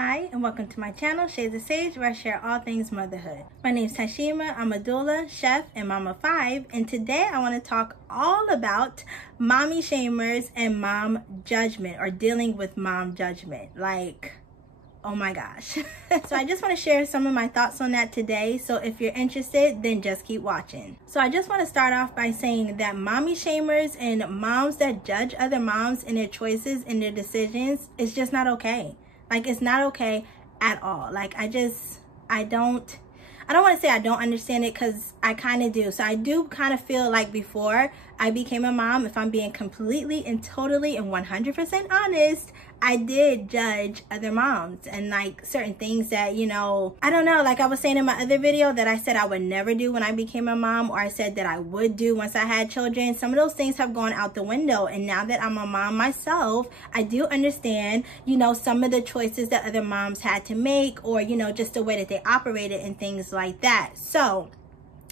Hi, and welcome to my channel, Shades of Sage, where I share all things motherhood. My name is Tashima. I'm a doula, chef, and mom of 5, and today I want to talk all about mommy shamers and mom judgment, or dealing with mom judgment. Like, oh my gosh. So I just want to share some of my thoughts on that today. So if you're interested, then just keep watching. So I just want to start off by saying that mommy shamers and moms that judge other moms in their choices and their decisions is just not okay. Like, it's not okay at all. Like, I don't want to say I don't understand it, because I kind of do. So I do kind of feel like before I became a mom, if I'm being completely and totally and 100% honest, I did judge other moms and like certain things that, you know, I don't know, like I was saying in my other video that I said I would never do when I became a mom, or I said that I would do once I had children. Some of those things have gone out the window, and now that I'm a mom myself, I do understand, you know, some of the choices that other moms had to make, or, you know, just the way that they operated and things like that. So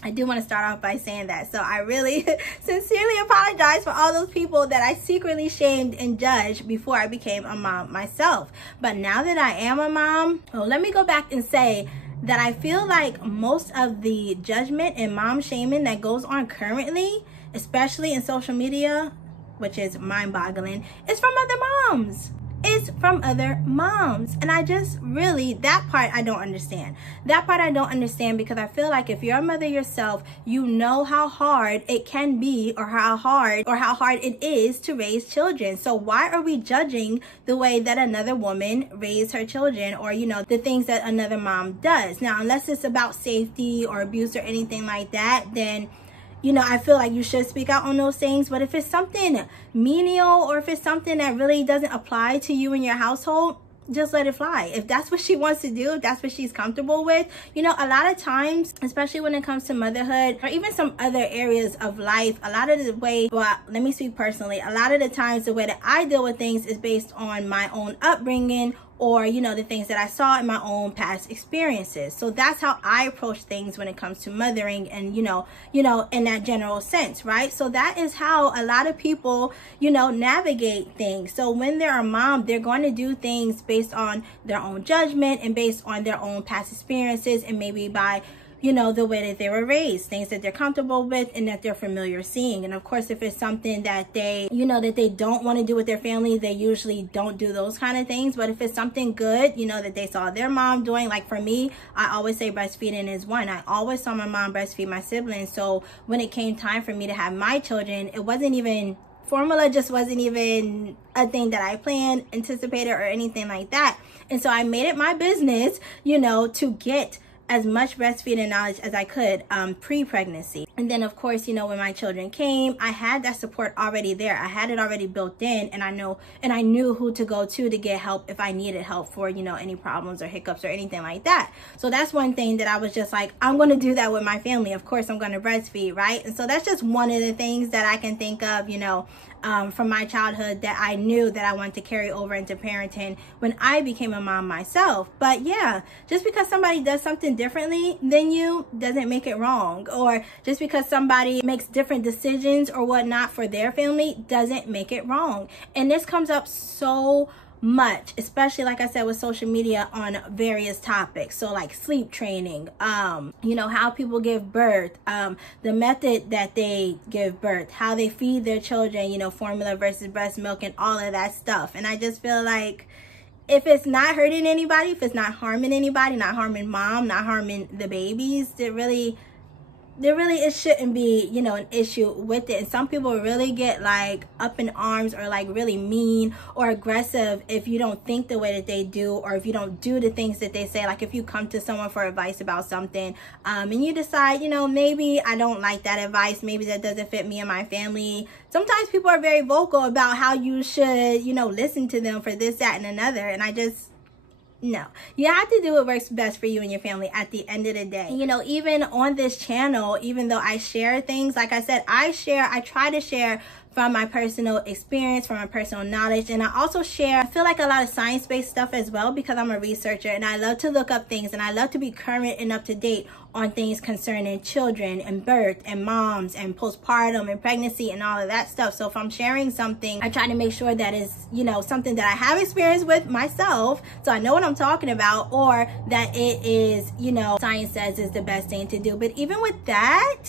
I do want to start off by saying that. So I really sincerely apologize for all those people that I secretly shamed and judged before I became a mom myself. But now that I am a mom, well, let me go back and say that I feel like most of the judgment and mom shaming that goes on currently, especially in social media, which is mind-boggling, is from other moms. It's from other moms. And I just really, that part I don't understand. That part I don't understand, because I feel like if you're a mother yourself, you know how hard it can be, or how hard it is to raise children. So why are we judging the way that another woman raised her children, or, you know, the things that another mom does? Now, unless it's about safety or abuse or anything like that, then, you know, I feel like you should speak out on those things. But if it's something menial, or if it's something that really doesn't apply to you and your household, just let it fly. If that's what she wants to do, if that's what she's comfortable with. You know, a lot of times, especially when it comes to motherhood, or even some other areas of life, a lot of the way, well, let me speak personally, a lot of the times the way that I deal with things is based on my own upbringing, or, you know, the things that I saw in my own past experiences. So that's how I approach things when it comes to mothering, and, you know, in that general sense, right? So that is how a lot of people, you know, navigate things. So when they're a mom, they're going to do things based on their own judgment and based on their own past experiences, and maybe by, you know, the way that they were raised, things that they're comfortable with and that they're familiar seeing. And of course, if it's something that they, you know, that they don't want to do with their family, they usually don't do those kind of things. But if it's something good, you know, that they saw their mom doing, like for me, I always say breastfeeding is one. I always saw my mom breastfeed my siblings. So when it came time for me to have my children, it wasn't even, formula just wasn't even a thing that I planned, anticipated, or anything like that. And so I made it my business, you know, to get as much breastfeeding knowledge as I could pre-pregnancy. And then of course, you know, when my children came, I had that support already there. I had it already built in, and I knew who to go to get help if I needed help for, you know, any problems or hiccups or anything like that. So that's one thing that I was just like, I'm going to do that with my family. Of course, I'm going to breastfeed, right? And so that's just one of the things that I can think of, you know, from my childhood that I knew that I wanted to carry over into parenting when I became a mom myself. But yeah, just because somebody does something differently than you doesn't make it wrong, or just because somebody makes different decisions or whatnot for their family doesn't make it wrong. And this comes up so much, especially like I said with social media, on various topics. So like sleep training, you know, how people give birth, the method that they give birth, how they feed their children, you know, formula versus breast milk, and all of that stuff. And I just feel like if it's not hurting anybody, if it's not harming anybody, not harming mom, not harming the babies, it shouldn't be, you know, an issue with it. And some people really get like up in arms, or like really mean or aggressive if you don't think the way that they do, or if you don't do the things that they say. Like if you come to someone for advice about something, and you decide, you know, maybe I don't like that advice, maybe that doesn't fit me and my family. Sometimes people are very vocal about how you should, you know, listen to them for this, that, and another. And I just, no, you have to do what works best for you and your family at the end of the day. You know, even on this channel, even though I share things, like I said, I try to share from my personal experience, from my personal knowledge. And I also share, I feel like, a lot of science-based stuff as well, because I'm a researcher and I love to look up things and I love to be current and up to date on things concerning children and birth and moms and postpartum and pregnancy and all of that stuff. So if I'm sharing something, I try to make sure that is, you know, something that I have experience with myself, so I know what I'm talking about, or that it is, you know, science says is the best thing to do. But even with that,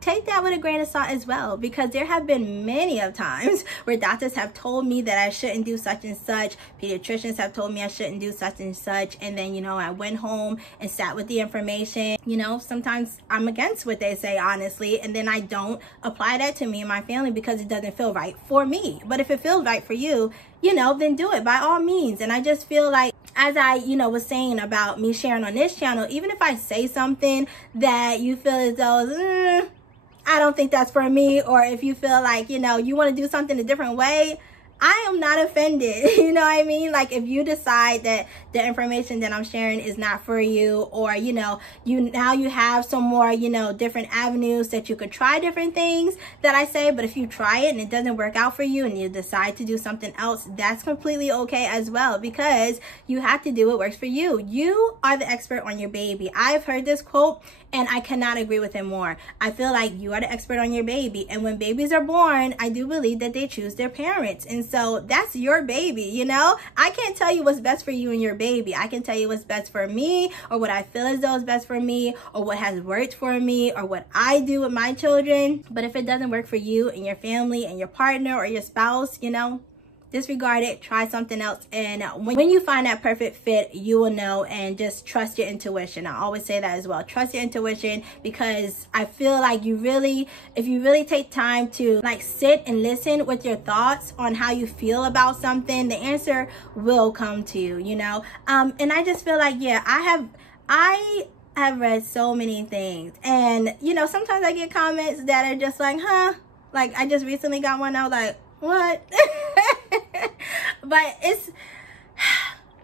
take that with a grain of salt as well, because there have been many of times where doctors have told me that I shouldn't do such and such, pediatricians have told me I shouldn't do such and such, and then, you know, I went home and sat with the information. You know, sometimes I'm against what they say, honestly, and then I don't apply that to me and my family because it doesn't feel right for me. But if it feels right for you, you know, then do it by all means. And I just feel like, as I, you know, was saying about me sharing on this channel, even if I say something that you feel as though, I don't think that's for me, or if you feel like, you know, you want to do something a different way, I am not offended. You know what I mean? Like, if you decide that the information that I'm sharing is not for you, or, you know, you have some more, you know, different avenues that you could try different things that I say, but if you try it and it doesn't work out for you and you decide to do something else, that's completely okay as well, because you have to do what works for you. You are the expert on your baby. I've heard this quote and I cannot agree with it more. I feel like you are the expert on your baby, and when babies are born, I do believe that they choose their parents, and so that's your baby. You know, I can't tell you what's best for you and your baby. I can tell you what's best for me, or what I feel as though is best for me, or what has worked for me, or what I do with my children. But if it doesn't work for you and your family and your partner or your spouse, you know, disregard it, try something else, and when you find that perfect fit, you will know. And just trust your intuition. I always say that as well. Trust your intuition, because I feel like if you really take time to like sit and listen with your thoughts on how you feel about something, the answer will come to you, you know. And I just feel like, yeah, I have read so many things, and you know, sometimes I get comments that are just like, huh, like I just recently got one. I was like, what? But it's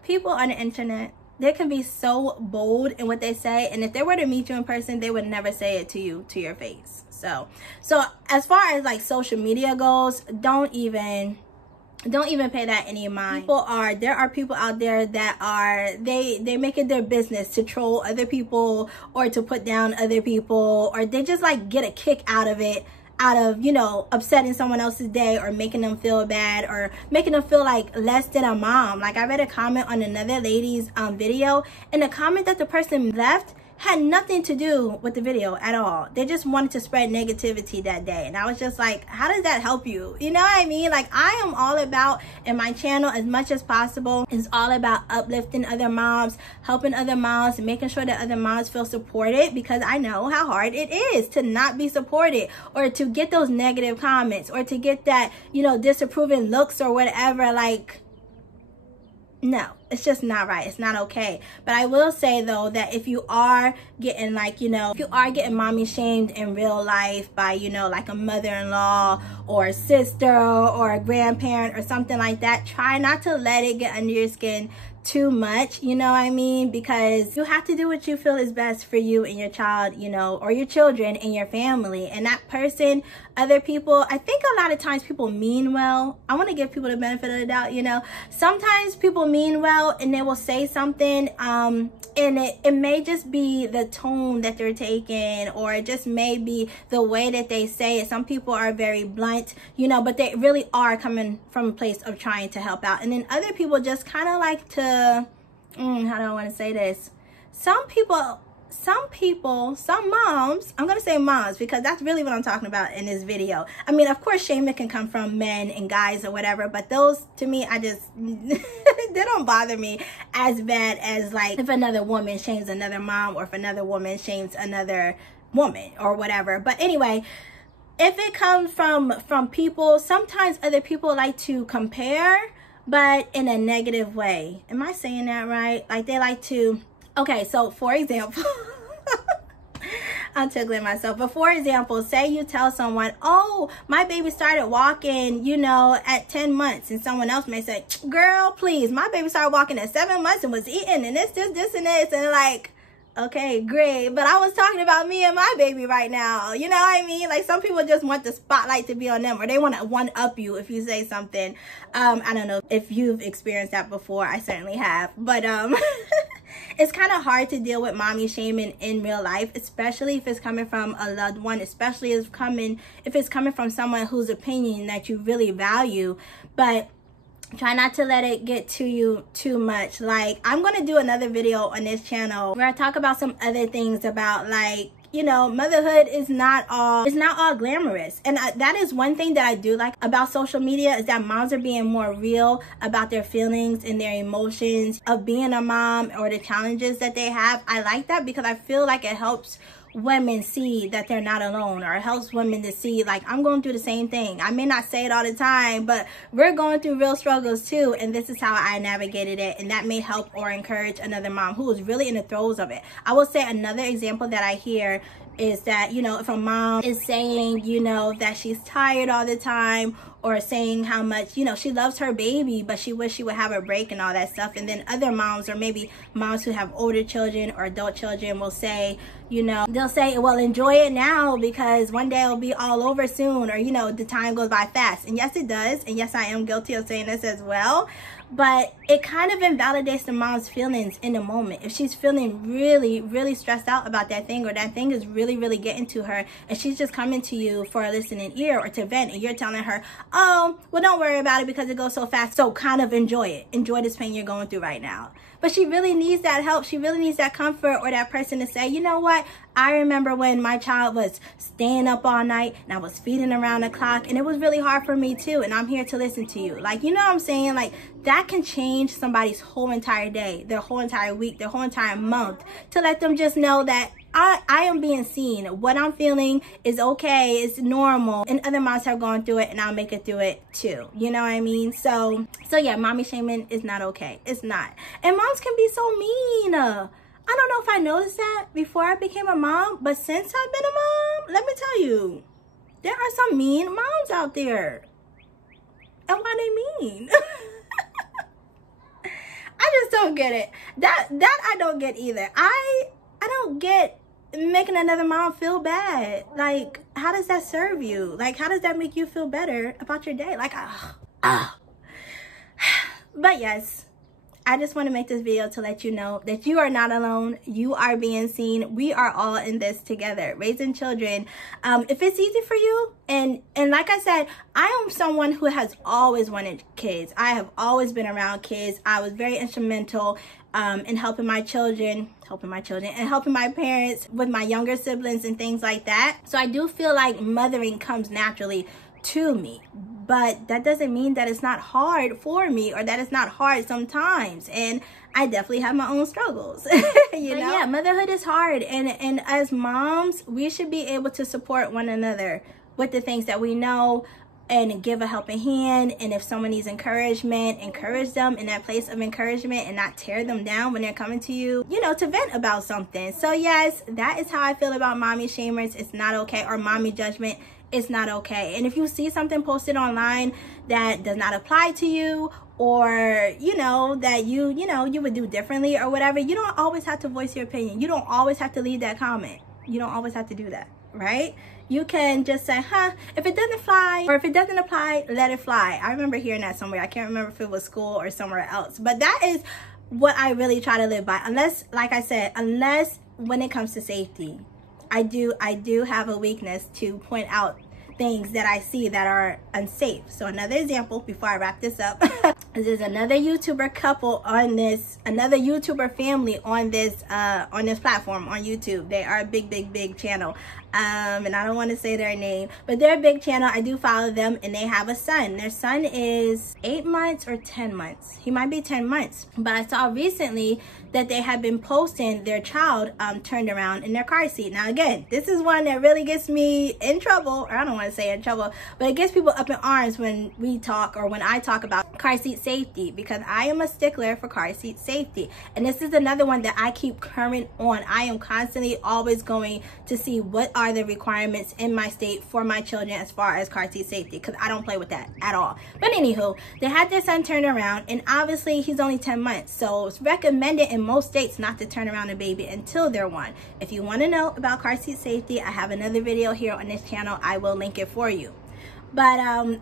people on the internet, they can be so bold in what they say, and if they were to meet you in person, they would never say it to you to your face. So as far as like social media goes, don't even pay that any mind. There are people out there that are, they make it their business to troll other people or to put down other people, or they just like get a kick out of it, out of, you know, upsetting someone else's day or making them feel bad or making them feel like less than a mom. Like, I read a comment on another lady's video, and the comment that the person left had nothing to do with the video at all. They just wanted to spread negativity that day, and I was just like, how does that help you? You know what I mean? Like, I am all about, in my channel, as much as possible, is all about uplifting other moms, helping other moms, and making sure that other moms feel supported, because I know how hard it is to not be supported, or to get those negative comments, or to get that, you know, disapproving looks or whatever. Like, no, it's just not right. It's not okay. But I will say, though, that if you are getting, like, you know, if you are getting mommy shamed in real life by, you know, like a mother-in-law or a sister or a grandparent or something like that, try not to let it get under your skin too much, you know what I mean? Because you have to do what you feel is best for you and your child, you know, or your children and your family. And that person, other people, I think a lot of times people mean well. I want to give people the benefit of the doubt, you know. Sometimes people mean well and they will say something, and it may just be the tone that they're taking, or it just may be the way that they say it. Some people are very blunt, you know, but they really are coming from a place of trying to help out. And then other people just kind of like to, how do I want to say this? Some moms, I'm going to say moms, because that's really what I'm talking about in this video. I mean, of course, shaming can come from men and guys or whatever, but those, to me, I just, they don't bother me as bad as, like, if another woman shames another mom, or if another woman shames another woman or whatever. But anyway, if it comes from people, sometimes other people like to compare, but in a negative way. Am I saying that right? Like, they like to, okay, so for example, I'm tickling myself, but for example, say you tell someone, oh, my baby started walking, you know, at 10 months, and someone else may say, girl, please, my baby started walking at 7 months and was eating and this, and this, and like, Okay, great. But I was talking about me and my baby right now. You know what I mean? Like, some people just want the spotlight to be on them, or they want to one-up you if you say something. I don't know if you've experienced that before. I certainly have. But it's kind of hard to deal with mommy shaming in real life, especially if it's coming from a loved one, especially if it's coming from someone whose opinion that you really value. But try not to let it get to you too much. Like, I'm going to do another video on this channel where I talk about some other things about, like, you know, motherhood is not all glamorous. And that is one thing that I do like about social media, is that moms are being more real about their feelings and their emotions of being a mom, or the challenges that they have. I like that because I feel like it helps women see that they're not alone, or it helps women to see, like, I'm going through the same thing. I may not say it all the time, but we're going through real struggles too, and this is how I navigated it, and that may help or encourage another mom who is really in the throes of it. I will say another example that I hear is that, you know, if a mom is saying, you know, that she's tired all the time, or saying how much, you know, she loves her baby, but she wish she would have a break and all that stuff. And then other moms, or maybe moms who have older children or adult children, will say, you know, they'll say, well, enjoy it now because one day it'll be all over soon, or, you know, the time goes by fast. And yes, it does. And yes, I am guilty of saying this as well. But it kind of invalidates the mom's feelings in the moment. If she's feeling really, really stressed out about that thing, or that thing is really, really getting to her, and she's just coming to you for a listening ear or to vent, and you're telling her, oh, well, don't worry about it because it goes so fast. So kind of enjoy it. Enjoy this pain you're going through right now. But she really needs that help. She really needs that comfort, or that person to say, you know what? I remember when my child was staying up all night and I was feeding around the clock, and it was really hard for me too. And I'm here to listen to you. Like, you know what I'm saying? Like, that can change somebody's whole entire day, their whole entire week, their whole entire month, to let them just know that I am being seen. What I'm feeling is okay. It's normal. And other moms have gone through it, and I'll make it through it too. You know what I mean? So yeah, mommy shaming is not okay. It's not. And moms can be so mean. I don't know if I noticed that before I became a mom, but since I've been a mom, let me tell you, there are some mean moms out there. And why they mean? I just don't get it. That I don't get either. I don't get making another mom feel bad. Like, how does that serve you? Like, how does that make you feel better about your day? Like, But yes, I just want to make this video to let you know that you are not alone. You are being seen. We are all in this together, raising children. If it's easy for you, and like I said, I am someone who has always wanted kids. I have always been around kids. I was very instrumental in helping my children, and helping my parents with my younger siblings and things like that. So I do feel like mothering comes naturally to me. But that doesn't mean that it's not hard for me, or that it's not hard sometimes. And I definitely have my own struggles. you know? Yeah, motherhood is hard. And as moms, we should be able to support one another with the things that we know, and give a helping hand. And if someone needs encouragement, encourage them in that place of encouragement, and not tear them down when they're coming to you, you know, to vent about something. So yes, that is how I feel about mommy shamers. It's not okay. Or mommy judgment. It's not okay. And if you see something posted online that does not apply to you, or, you know, that you would do differently or whatever, you don't always have to voice your opinion. You don't always have to leave that comment. You don't always have to do that, right? You can just say, if it doesn't fly, or if it doesn't apply, let it fly. I remember hearing that somewhere. I can't remember if it was school or somewhere else. But that is what I really try to live by. Unless, like I said, unless when it comes to safety. I do have a weakness to point out things that I see that are unsafe. So another example before I wrap this up, there's another YouTuber couple on this, another YouTuber family on this platform on YouTube. They are a big channel. And I don't want to say their name, but they're a big channel. I do follow them, and they have a son. Their son is 8 months or 10 months. He might be 10 months. But I saw recently that they have been posting their child turned around in their car seat. Now again, this is one that really gets me in trouble, or I don't want want to say in trouble, but it gets people up in arms when we talk, or when I talk about car seat safety, because I am a stickler for car seat safety. And this is another one that I keep current on. I am constantly always going to see what are the requirements in my state for my children as far as car seat safety, because I don't play with that at all. But anywho, they had their son turn around, and obviously he's only 10 months, so it's recommended in most states not to turn around a baby until they're 1. If you want to know about car seat safety, I have another video here on this channel. I will link it for you. But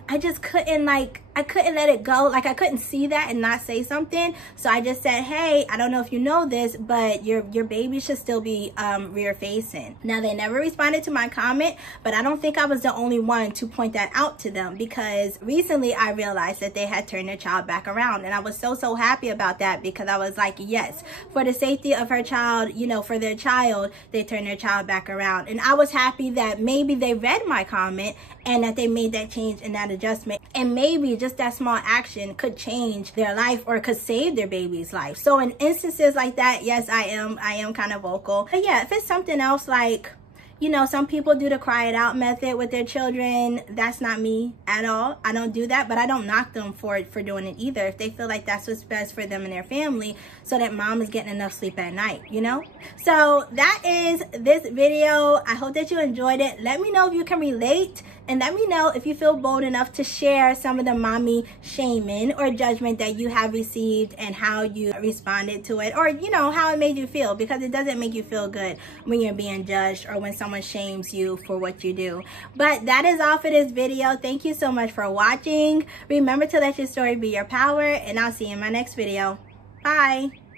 I just couldn't, I couldn't let it go. Like, I couldn't see that and not say something. So I just said, hey, I don't know if you know this, but your baby should still be rear facing. Now, they never responded to my comment, but I don't think I was the only one to point that out to them, because recently I realized that they had turned their child back around. And I was so happy about that, because I was like, yes, for the safety of her child, you know, for their child, they turned their child back around. And I was happy that maybe they read my comment and that they made that change and that adjustment, and maybe just that small action could change their life or could save their baby's life. So in instances like that, yes, I am kind of vocal. But yeah, if it's something else, like, you know, some people do the cry it out method with their children. That's not me at all. I don't do that, but I don't knock them for doing it either, if they feel like that's what's best for them and their family, so that mom is getting enough sleep at night, you know? So that is this video. I hope that you enjoyed it. Let me know if you can relate, and let me know if you feel bold enough to share some of the mommy shaming or judgment that you have received and how you responded to it, or, you know, how it made you feel, because it doesn't make you feel good when you're being judged or when someone shames you for what you do. But that is all for this video. Thank you so much for watching. Remember to let your story be your power, and I'll see you in my next video. Bye.